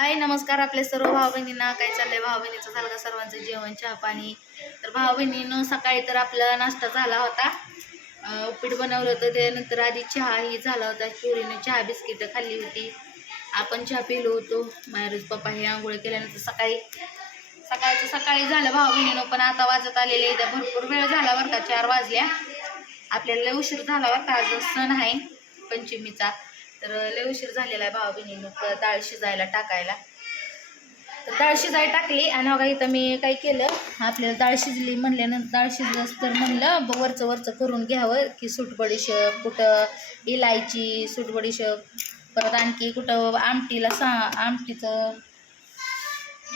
हाय नमस्कार आपल्या सर्व भाऊ बहिणींना काय चाललंय? भाऊ बहिणीचं झालं का सर्वांचं जेवण चहा पाणी? तर भाऊ बहिणीनं सकाळी तर आपला नाश्ता झाला होता. उपीट बनवलं होतं. त्यानंतर आधी चहा ही झाला होता. चोरीनं चहा बिस्किटं खाल्ली होती. आपण चहा पिलो होतो. मायरूज पप्पा हे आंघोळ केल्यानंतर सकाळी सकाळचं सकाळी झालं भाऊ बहिणीनं पण आता वाजत आलेले त्या भरपूर वेळ झाला बरं का चार वाजल्या. आपल्याला उशीर झाला बरं का आज सण आहे पंचमीचा. तर लय उशीर झालेला आहे भाऊ बहिणीनं प- डाळ शिजायला टाकायला. तर डाळ शिजायला टाकली आणि बघा इथं मी काय केलं आपल्याला डाळ शिजली म्हणल्यानंतर डाळ शिजलंच तर म्हणलं वरचं वरचं करून घ्यावं की सुटबडीशेप कुठं इलायची सुटबडीशेप परत आणखी कुठं आमटीला सा आमटीचं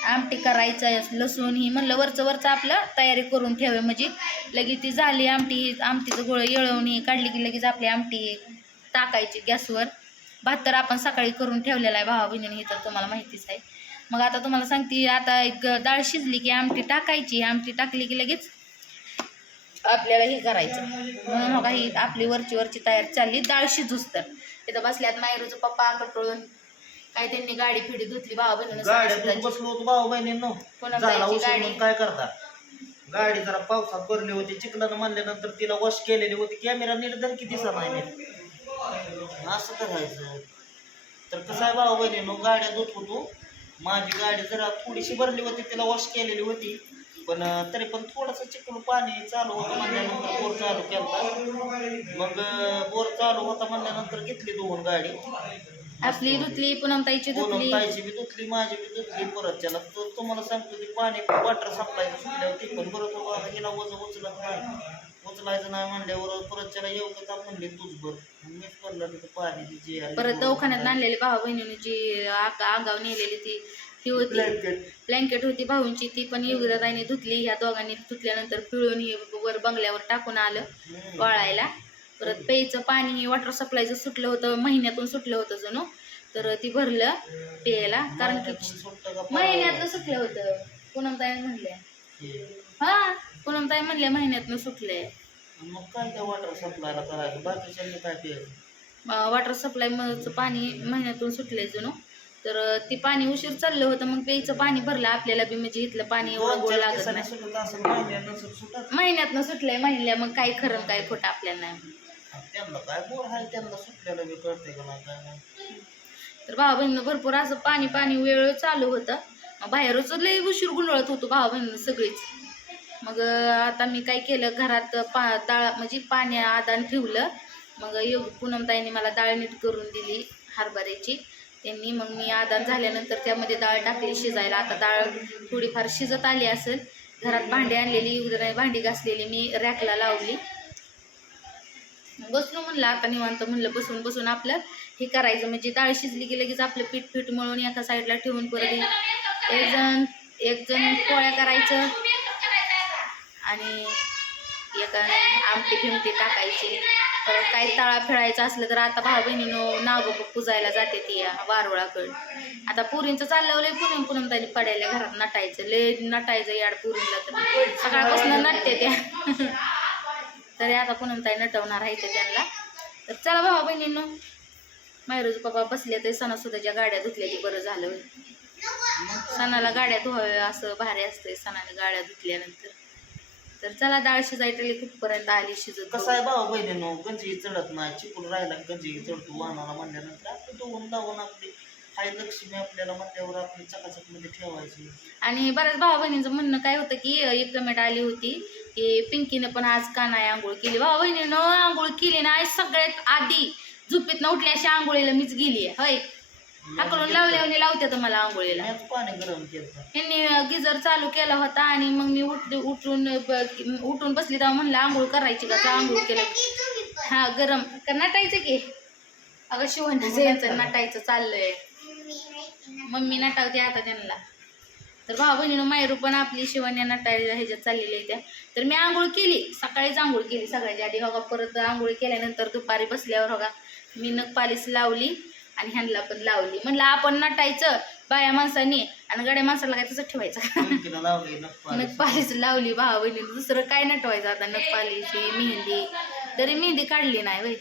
आमटी करायचं लसूण ही म्हणलं वरचं वरचं आपलं तयारी करून ठेवे म्हणजे लगेच ती झाली आमटी आमटीचं गोळं येळवणी काढली की लगेच आपली आमटी टाकायची गॅसवर. भात तर आपण सकाळी करून ठेवलेला आहे भावा बहिणीने हे तर तुम्हाला माहितीच आहे. मग आता तुम्हाला सांगते आता एक डाळ शिजली की आमटी टाकायची आमटी टाकली की लगेच आपल्याला हे करायचं. म्हणून बघा ही आपली वरची वरची तयारी चालली डाळ शिजूच तर. तिथं बसल्यात मायरूचं पप्पा कटोळून काय त्यांनी गाडी फिडी धुतली भावा बहिणीनं बसलो होतो भाऊ बहिणींनो. गाडी. मग काय करता? गाडी जरा पावसात भरली होती चिखलानं म्हणल्यानंतर तिला वॉश केलेली होती. कॅमेरा नीट धर किती नीट. असं करायचं तर कसं आहे भाऊ बहिणीनो गाड्या धुत होतो. माझी गाडी जरा थोडीशी भरली होती तिला वॉश केलेली होती. पण तरी पण थोडंसं चिखल पाणी चालू होतं म्हणल्यानंतर बोर चालू केलता. मग बोर चालू होता म्हणल्यानंतर घेतली दोन गाडी. आपली धुतली पुनमताईची धुतली. ताईची बी धुतली माझी बी धुतली परत त्याला. तो तुम्हाला सांगतो की पाणी वॉटर सप्लाय सुटल्यावर ती पण बरोबर हिला वज उचलत नाही. उचलायचं नाही म्हणल्यावर परत त्याला येऊ का म्हणले तूच बर मीच म्हणलं तिथं पाणी ती जी परत दवाखान्यात आणलेली भावा बहिणीने जी आग आगाव नेलेली ती ही होती. ब्लँकेट ब्लँकेट होती भाऊंची ती पण युगदाताईने धुतली. ह्या दोघांनी धुतल्यानंतर पिळून ही वर बंगल्यावर टाकून आलं वाळायला. परत प्यायचं पाणी वॉटर सप्लायचं सुटलं होतं महिन्यातून सुटलं होतं जणू. तर ती भरलं प्यायला कारण की महिन्यातलं सुटलं होतं. पूनमताई म्हणल्या. हे. पूनमताई म्हणल्या महिन्यातनं सुटलंय. मग काय त्या वॉटर सप्लायला करायचं? बाकीच्यांनी काय प्यायचं वॉटर पाणी महिन्यातून सुटलंय जणू तर ती पाणी उशीर चाललं होतं मग प्यायचं पाणी भरलं आपल्याला बी म्हणजे इथलं पाणी एवढं दोन गोड चार लागत दिवसांनी नाही. सुटत असं महिन्यानं सुटत महिन्यातनं सुटलंय महिन्या मग काय खरं आणि काय खोटं आपल्याला नाही. त्यांना काय बोर आहे त्यांना सुटल्याला बी कळते का नाही काय नाही. तर भावा बहिणीनं भरपूर असं पाणी पाणी वेळ चालू होतं. बाहेरच लई उशीर गुंडळत होतो भावा बहिणीनं सगळीच. मग आता मी काय केलं घरात पा डाळ म्हणजे पाणी आदान ठेवलं. मग योग पूनमताईने मला डाळ नीट करून दिली हरभऱ्याची. त्यांनी मग मी आदान झाल्यानंतर त्यामध्ये डाळ टाकली शिजायला. आता डाळ थोडीफार शिजत आली असेल. घरात भांडी आणलेली उद्या भांडी घासलेली मी रॅकला लावली. मग बसलो म्हणलं आता निवांत म्हणलं बसून बसून आपलं हे करायचं. म्हणजे डाळ शिजली की लगेच आपलं पीठ पीठ मळून एका साईडला ठेवून परत एक जण एक जण पोळ्या करायचं. आणि एका आमटी फिमटी टाकायची. परत काही तळा फिरायचं असलं तर आता भाऊ बहिणीनं नाव पुजायला जाते ती वारुळाकडे. आता पुरींचं चाललं लय पुनम पुनम त्यांनी पडायला घरात नटायचं. लय नटायचं याड पुरीला तर. सकाळपासून नटते त्या. तरी आता पूनमताई नटवणार आहे ते त्यांना. तर चला भावा बहिणींनो मायरूज पप्पा बसले ते सणासुद्धाच्या गाड्या धुतल्याची बरं झालं. सणाला गाड्या धुवाव्या असं भारी असतंय सणाने गाड्या धुतल्यानंतर. तर चला डाळ शिजायला कुठपर्यंत आली शिजत कसं आहे भाऊ बहिणीनो गंजी चढत नाही चिकून राहिला गंजी चढतो वाहनाला म्हणल्यानंतर आपली धुवून धावून आपली हाय लक्ष्मी आपल्याला म्हणल्यावर आपली चकाचकमध्ये ठेवायची. आणि बऱ्याच भावा बहिणीचं म्हणणं काय होतं की एक कमेंट आली होती की पिंकीनं पण आज का नाही आंघोळ केली? भावा बहिणीनं आंघोळ केली नाही सगळ्यात आधी झोपेतनं उठल्या अशी आंघोळीला मीच गेली आहे होय? हाकलून लावल्या लावले लावते तर मला आंघोळीला पाणी गरम केलं यांनी गिजर चालू केला होता आणि मग मी उठ उठून ब- उठून बसली तेव्हा म्हणलं आंघोळ करायची का? तर आंघोळ केलं. हा गरम. का नटायचं की? अगं शिवण्याचं यांचं नटायचं चाललंय. मम्मी नटावते आता त्यांना. तर भाऊ बहिणीनं मायरू पण आपली शिवण्या नटायला ह्याच्यात चाललेली आहे त्या. तर मी आंघोळ केली. सकाळीच आंघोळ केली. सगळ्याच्या आधी बघा परत आंघोळ केल्यानंतर दुपारी बसल्यावर बघा मी नख पालिश लावली. आणि ह्यांना पण लावली. म्हणलं आपण नटायचं बाया माणसानी आणि गड्या माणसाला काय तसं ठेवायचं पिंकीला लावली भावा बहिणीनं. दुसरं काय नटवायचं आता? नख पालिश ही मेहंदी. तरी मेहंदी काढली नाही बाई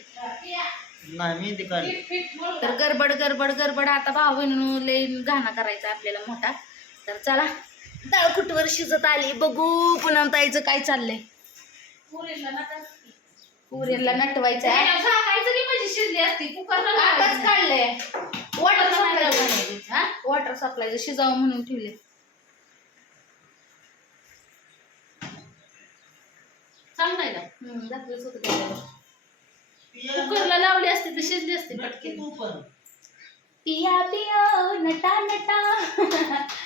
नाही मेहंदी काढली. तर गडबड गडबड गडबड. आता भाऊ बहिणीनं लय घाणा करायचा आपल्याला मोठा. तर चला तळकुटवर शिजत आली? बघू पुन्हा ताईचं काय चाललंय. पुरीला नटवायचं आहे आताच काढलंय. वॉटर सप्लाय हा? वॉटर सप्लाय शिजावं म्हणून ठेवले. हम्म, होतं त्याच्यावर. कुकरला लावली असते तर शिजली असते नटकी पटकन तू पण. पिया पिया नटा नटा.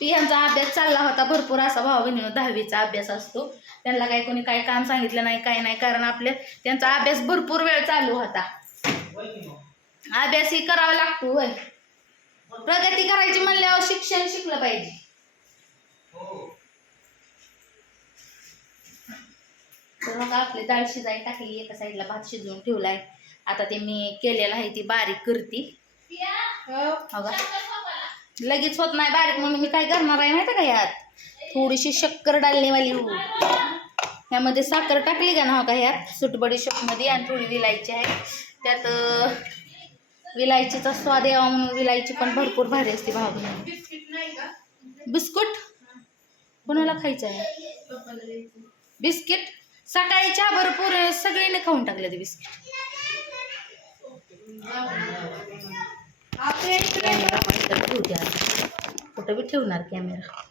पियांचा अभ्यास चालला होता भरपूर असा भाऊ बहिणी दहावीचा अभ्यास असतो. त्यांना काही कोणी काही काम सांगितलं नाही काय नाही कारण आपले त्यांचा अभ्यास भरपूर वेळ चालू होता? अभ्यासही करावा लागतो होय. प्रगती करायची म्हणल्यावर शिक्षण शिकलं पाहिजे. हो तर मग आपली डाळ शिजाई टाकली एका साईडला भात शिजवून ठेवलाय. आता ते मी केलेलं आहे ती बारीक करती. हो लगेच होत नाही. बारीक म्हणून मी काय करणार आहे माहिती का ह्यात? थोडीशी शक्कर डालणेवाली ह्यामध्ये साखर टाकली का ना हो का ह्यात? सुटबडी मध्ये आणि थोडी विलायची आहे. त्यात अं, विलायचीचा स्वाद यावा म्हणून विलायची पण भरपूर भारी असते भाऊ. बिस्कुट? कोणाला खायचं आहे? बिस्किट? सकाळी चहा भरपूर सगळीने खाऊन टाकले ते बिस्किट. कॅमेरा इथं ठेवते आता. कुठं बी ठेवणार कॅमेरा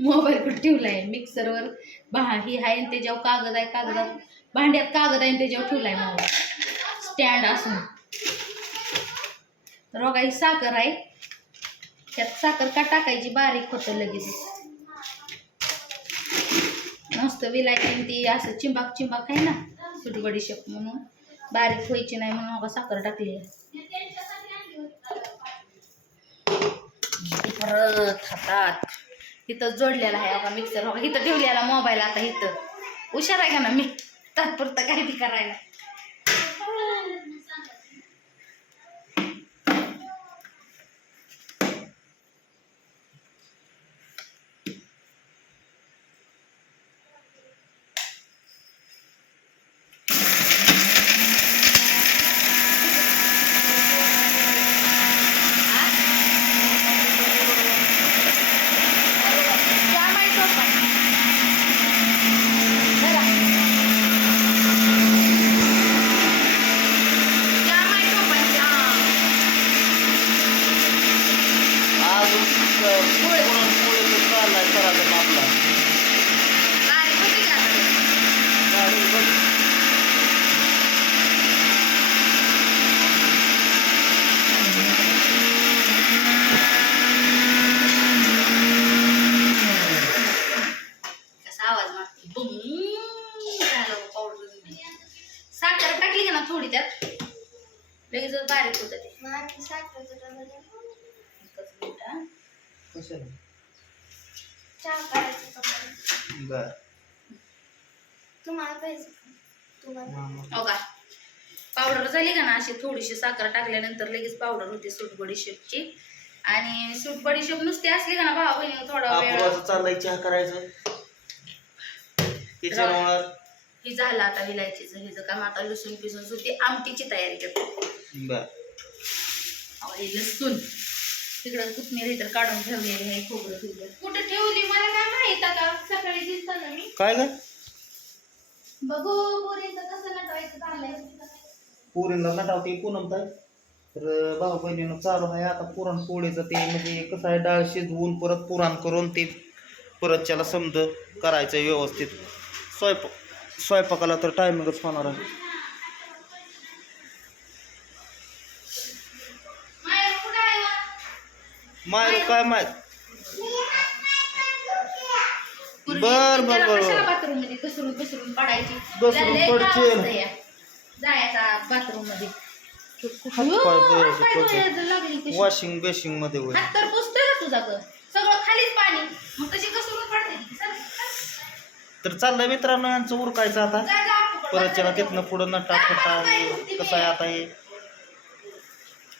मोबाईल कुठं ठेवलाय? मिक्सरवर भा ही आहे आणि त्याच्यावर कागद आहे कागदात भांड्यात कागद आहे आणि त्याच्यावर ठेवलाय मोबाईल स्टँड असून. तर बघा ही साखर आहे. त्यात साखर का टाकायची? बारीक होतं लगेच. मस्त विलायची ती असं चिंबाक चिंबाक आहे ना? सुटी बडीशेप म्हणून. बारीक व्हायची नाही म्हणून साखर टाकली आहे. परत हातात. इथं जोडलेला आहे बघा मिक्सर बघा इथं ठेवलेला मोबाईल आता इथं. हुशार आहे का ना मी तात्पुरतं काय करायला चहा माहीत होता बघा. चहा माहीत होता, चहा. अजून पुरणपोळीचं चाललाय करायचं आपला बारीक होती का आता? गाडी बघ. कसा आवाज मारते बुम झालं पावडर साखर टाकली का ना थोडी त्यात लगेच बारीक होतं ते. एकच मिनिट हा. कशाला? बर? मामा. हो का? पावडर झाली का ना अशी? थोडीशी साखर टाकल्यानंतर लगेच पावडर होते सूट बडीशेपची आणि सूट बडीशेप नुसती असली का ना भावा बहिणी थोडा वेळ. चाललंय चहा करायचं. ही झालं आता विलायचीचं हिचं काम आता लसूण पिसून सुद्धा आमटीची तयारी करते. बर. अहो, हे लसूण. तिकडं कोथमीर इथं काढून ठेवलेली आहे खोबरं ठेवलं कुठं ठेवली? मला काय माहीत आता. सकाळी दिसताना मी. काय काय बघू पोरींचं कसं नटवायचं चाललंय. पुरीला नटावते पूनम ताई. तर भाऊ बहिणीनं चालू आहे. आता पुरणपोळीचं ते म्हणजे कसं आहे डाळ शिजवून परत पुराण करून ते परत त्याला समज करायचं व्यवस्थित. स्वयंपाक स्वयंपाकाला तर टायमिंगच होणार आहे माहेर कुठं आहे वा? माय काय माहीत बर, बर, बर. बाथरूममध्ये घसरून घसरून पडायची घसरून त्याला लय त्रास पडशील. असतो या. जायचा बाथरूममध्ये. वॉशिंग बेशिंगमध्ये होईल तर पुसतोय तुझा सगळं खालीच पाणी मग कशी घसरून पडते तर चाललंय मित्रांनो यांचं उरकायचं आता. परत त्याला. तिथनं पुढं नटा फटा कसं आहे आता हे?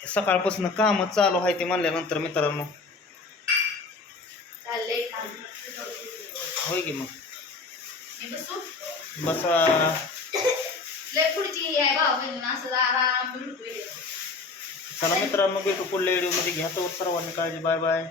सकाळपासून काम चालू आहे ते म्हणल्यानंतर मित्रांनो. होय की मग? बसू? चला मित्रांनो भेटू पुढल्या व्हिडिओमध्ये. घ्या तर सर्वांनी काळजी. Bye bye.